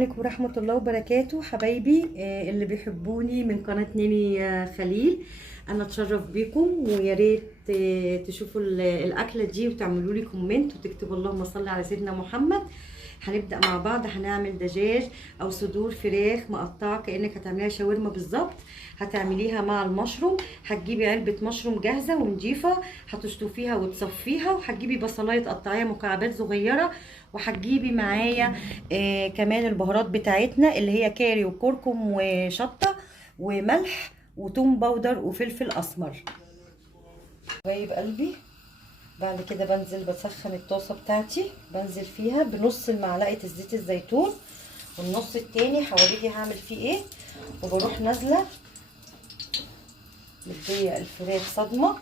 عليكم ورحمة الله وبركاته حبايبي اللي بيحبوني من قناة نيني خليل. انا اتشرف بيكم ويا ريت تشوفوا الاكلة دي وتعملوا لي كومنت وتكتبوا اللهم صل على سيدنا محمد. هنبدأ مع بعض. هنعمل دجاج او صدور فراخ مقطعة كأنك هتعمليها شاورما بالظبط. هتعمليها مع المشروم. هتجيبي علبة مشروم جاهزة ونضيفة، هتشطفيها وتصفيها، وهتجيبي بصلاية تقطعيها مكعبات صغيرة، وهتجيبي معايا كمان البهارات بتاعتنا اللي هي كاري وكركم وشطة وملح وتوم باودر وفلفل اسمر. حبايب قلبي، بعد كده بسخن الطاسه بتاعتي، بنزل فيها بنص معلقه زيت الزيتون، والنص التاني هوريكي هعمل فيه ايه. وبروح نازله مديه الفراخ صدمه،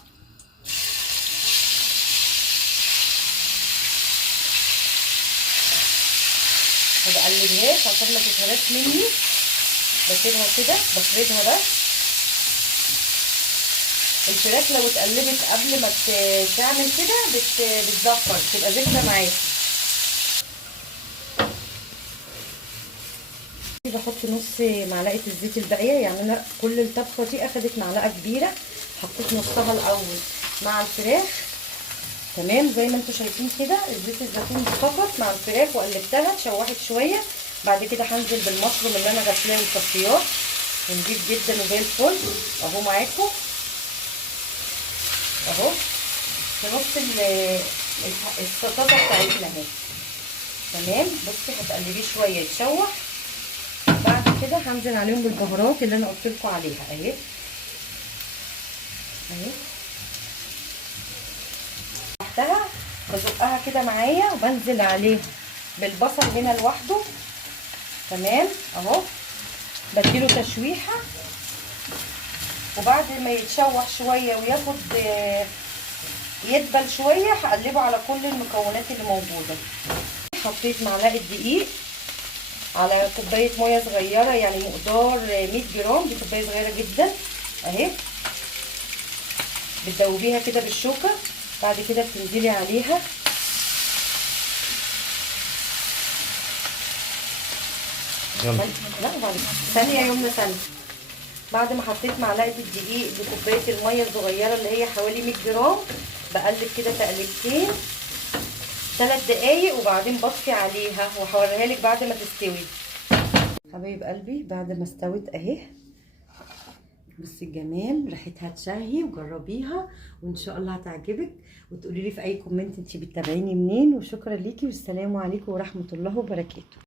ما بقلبهاش عشان ما تتهرش مني، بسيبها كده بفردها. بس الفراخ لو اتقلبت قبل ما تعمل كده بتزفر، تبقى زفره معاكي. بحط نص معلقه الزيت الباقيه، يعني انا كل الطبخه دي اخدت معلقه كبيره، حطيت نصها الاول مع الفراخ. تمام زي ما انتم شايفين كده الزيت الزيتون فقط مع الفراخ، وقلبتها اتشوحت شويه. بعد كده هنزل بالمشروم اللي انا غسلاه ومصفياه ونضيف جدا وزي الفل اهو معاكم اهو في نص الصلصه بتاعتنا اهي. تمام بصي هتقلبيه شويه يتشوح. بعد كده هنزل عليهم بالبهارات اللي انا قلت لكم عليها اهي اهي. تحتها بزقها كده معايا وبنزل عليه بالبصل هنا لوحده. تمام اهو بديله تشويحه، وبعد ما يتشوح شويه وياخد يدبل شويه هقلبه على كل المكونات اللي موجوده. حطيت معلقه دقيق على كوبايه ميه صغيره، يعني مقدار 100 جرام، دي كوبايه صغيره جدا اهي. بتدوبيها كده بالشوكه، بعد كده بتنزلي عليها لا بعد ثانيه يومنا ثانيه. بعد ما حطيت معلقه الدقيق بكوبايه الميه الصغيره اللي هي حوالي 100 جرام، بقلب كده تقلبتين 3 دقايق، وبعدين بطفي عليها وهوريها لك بعد ما تستوي. حبايب قلبي بعد ما استوت اهي، بصي الجمال، ريحتها تشهي، وجربيها وان شاء الله هتعجبك، وتقولي لي في اي كومنت انت بتتابعيني منين. وشكرا ليكي والسلام عليكم ورحمه الله وبركاته.